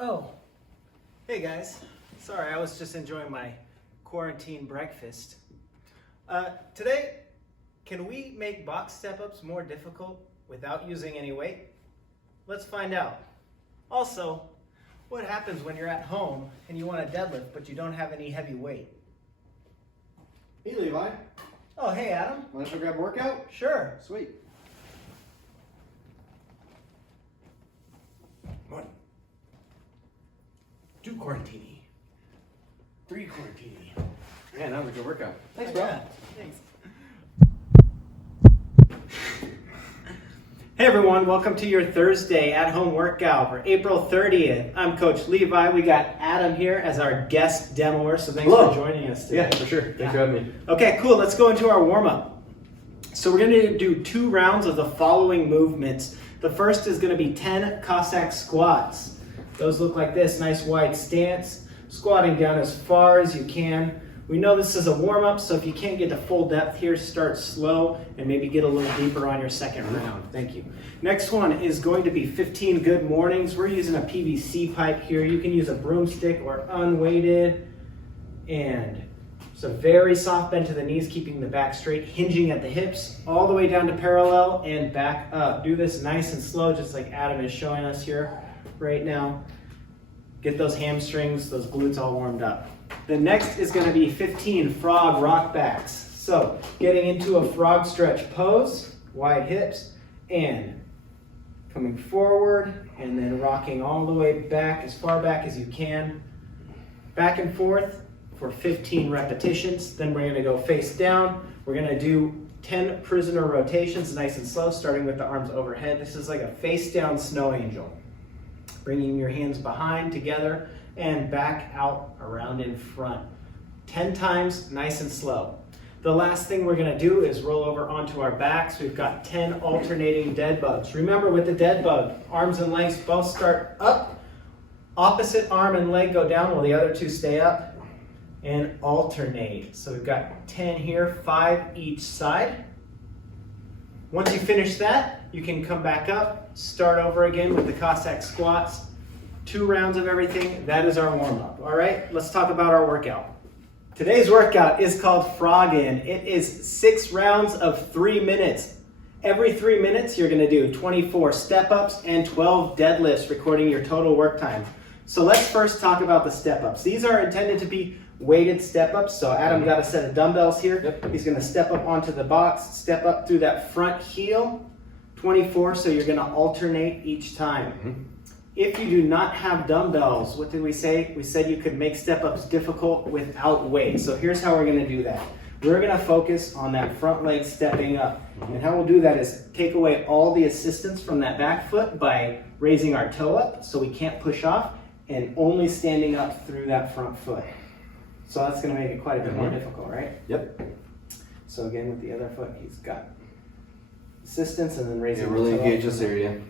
Oh, hey guys. Sorry, I was just enjoying my quarantine breakfast. Today, can we make box step-ups more difficult without using any weight? Let's find out. Also, what happens when you're at home and you want to deadlift but you don't have any heavy weight? Hey Levi, Oh, hey Adam. want to grab a workout? Sure. Sweet. 1, 2 quarantini, 3 quarantini. Yeah, that was a good workout. Thanks, Oh, bro. yeah. Thanks. Hey everyone, welcome to your Thursday at-home workout for April 30th. I'm Coach Levi. We got Adam here as our guest demoer, so thanks Hello. for joining us today. Yeah, for sure. Thanks for having me. Okay, cool. Let's go into our warm-up. So we're going to do 2 rounds of the following movements. The first is going to be 10 Cossack Squats. Those look like this, nice wide stance, squatting down as far as you can. We know this is a warm-up, so if you can't get to full depth here, start slow and maybe get a little deeper on your second round. Thank you. Next one is going to be 15 good mornings. We're using a PVC pipe here. You can use a broomstick or unweighted. And so very soft bend to the knees, keeping the back straight, hinging at the hips, all the way down to parallel and back up. Do this nice and slow, just like Adam is showing us here right now. Get those hamstrings, those glutes all warmed up. The next is going to be 15 frog rockbacks. So getting into a frog stretch pose, wide hips, and coming forward, and then rocking all the way back, as far back as you can. Back and forth for 15 repetitions. Then we're going to go face down. We're going to do 10 prisoner rotations, nice and slow, starting with the arms overhead. This is like a face down snow angel. Bringing your hands behind together and back out around in front. 10 times, nice and slow. The last thing we're gonna do is roll over onto our backs. We've got 10 alternating dead bugs. Remember with the dead bug, arms and legs both start up, opposite arm and leg go down while the other 2 stay up, and alternate. So we've got 10 here, 5 each side. Once you finish that, you can come back up, start over again with the Cossack Squats. 2 rounds of everything, that is our warm-up. All right, let's talk about our workout. Today's workout is called Froggin. It is 6 rounds of 3 minutes. Every 3 minutes, you're gonna do 24 step-ups and 12 deadlifts, recording your total work time. So let's first talk about the step-ups. These are intended to be weighted step-ups. So Adam got a set of dumbbells here. Yep. He's gonna step up onto the box, step up through that front heel, 24, so you're gonna alternate each time. If you do not have dumbbells, what did we say? We said you could make step-ups difficult without weight. So here's how we're gonna do that. We're gonna focus on that front leg stepping up. And how we'll do that is take away all the assistance from that back foot by raising our toe up so we can't push off and only standing up through that front foot. So that's gonna make it quite a bit more difficult, right? Yep. So again, with the other foot, he's got assistance and then raising Yeah, the really toe up. engage this area.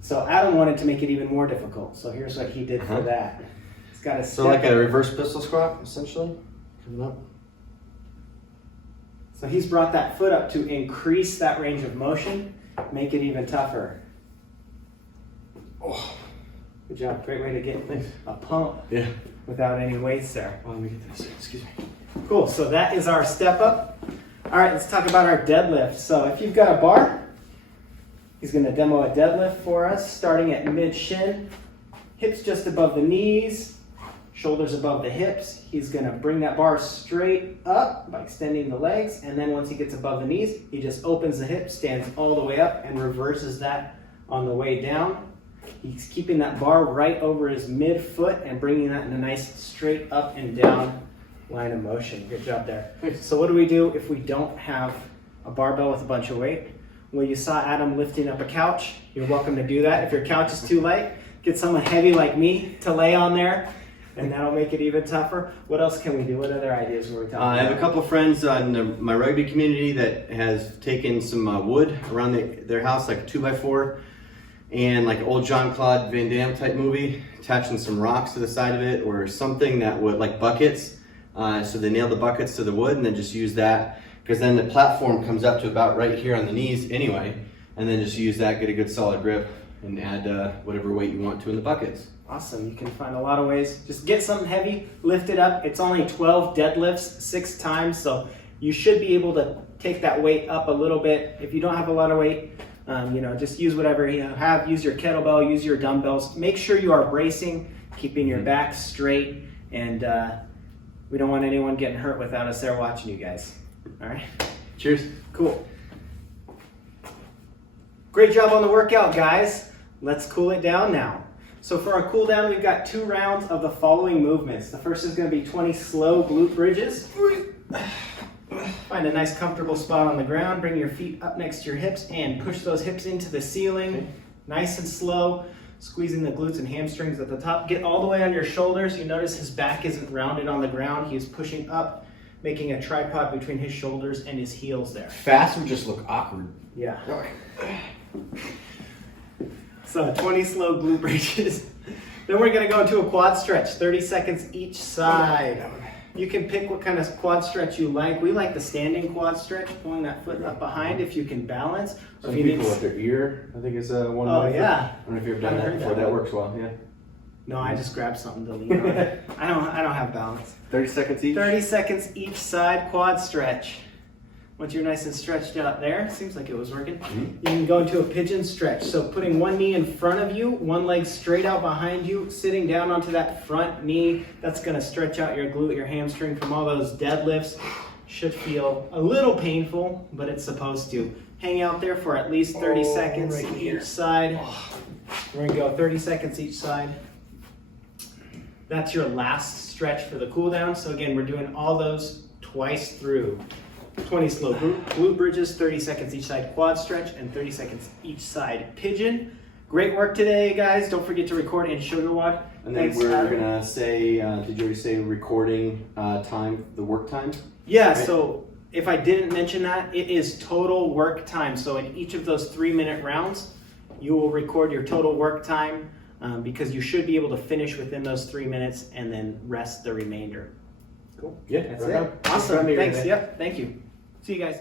So Adam wanted to make it even more difficult. So here's what he did for that. He's got a So like a reverse pistol squat, essentially. Coming up. So he's brought that foot up to increase that range of motion, make it even tougher. Oh, Good job. Great way to get a pump yeah. without any weights there. Well, let me get this. Excuse me. Cool. So that is our step up. All right, let's talk about our deadlift. So if you've got a bar, he's going to demo a deadlift for us, starting at mid-shin, hips just above the knees, shoulders above the hips. He's going to bring that bar straight up by extending the legs, and then once he gets above the knees, he just opens the hips, stands all the way up, and reverses that on the way down. He's keeping that bar right over his mid-foot and bringing that in a nice straight up and down line of motion. Good job there. So what do we do if we don't have a barbell with a bunch of weight? Well, you saw Adam lifting up a couch. You're welcome to do that. If your couch is too light, get someone heavy like me to lay on there, and that'll make it even tougher. What else can we do? What other ideas were we talking about? I have a couple of friends in my rugby community that has taken some wood around their house, like a 2x4, and like old Jean-Claude Van Damme type movie, attaching some rocks to the side of it or something that would, like buckets. So they nail the buckets to the wood and then just use that, because then the platform comes up to about right here on the knees anyway, and then just use that, get a good solid grip, and add whatever weight you want to in the buckets. Awesome, you can find a lot of ways. Just get something heavy, lift it up. It's only 12 deadlifts, 6 times, so you should be able to take that weight up a little bit. If you don't have a lot of weight, just use whatever you have. Use your kettlebell, use your dumbbells. Make sure you are bracing, keeping your back straight, and we don't want anyone getting hurt without us there watching you guys. All right? Cheers. Cool. Great job on the workout, guys. Let's cool it down now. So for our cool down, we've got 2 rounds of the following movements. The first is going to be 20 slow glute bridges. Find a nice comfortable spot on the ground. Bring your feet up next to your hips and push those hips into the ceiling. Okay. Nice and slow. Squeezing the glutes and hamstrings at the top. Get all the way on your shoulders. You notice his back isn't rounded on the ground. He is pushing up, making a tripod between his shoulders and his heels there. Fast would just look awkward. Yeah. So 20 slow glute bridges. Then we're going to go into a quad stretch, 30 seconds each side. You can pick what kind of quad stretch you like. We like the standing quad stretch, pulling that foot up behind if you can balance. Or Some if you people need... with their ear, I think is one Oh, way. yeah. I don't know if you've ever done I've that heard before. that That one. works well, yeah. No, I just grabbed something to lean on. I don't have balance. 30 seconds each. 30 seconds each side quad stretch. Once you're nice and stretched out there, seems like it was working. You can go into a pigeon stretch. So putting one knee in front of you, one leg straight out behind you, sitting down onto that front knee. That's going to stretch out your glute, your hamstring from all those deadlifts. Should feel a little painful, but it's supposed to. Hang out there for at least 30 seconds each side. We're going to go 30 seconds each side. That's your last stretch for the cool down. So again, we're doing all those twice through. 20 slow glute bridges, 30 seconds each side quad stretch, and 30 seconds each side pigeon. Great work today, guys. Don't forget to record and sugar WOD. And then we're going to say, did you already say recording time, the work time? Yeah, Right. So if I didn't mention that, it is total work time. So in each of those 3-minute rounds, you will record your total work time because you should be able to finish within those 3 minutes and then rest the remainder. Cool. Yeah, That's right it. on. Awesome. Thanks for having me Thanks. today. Yep. Thank you. See you guys.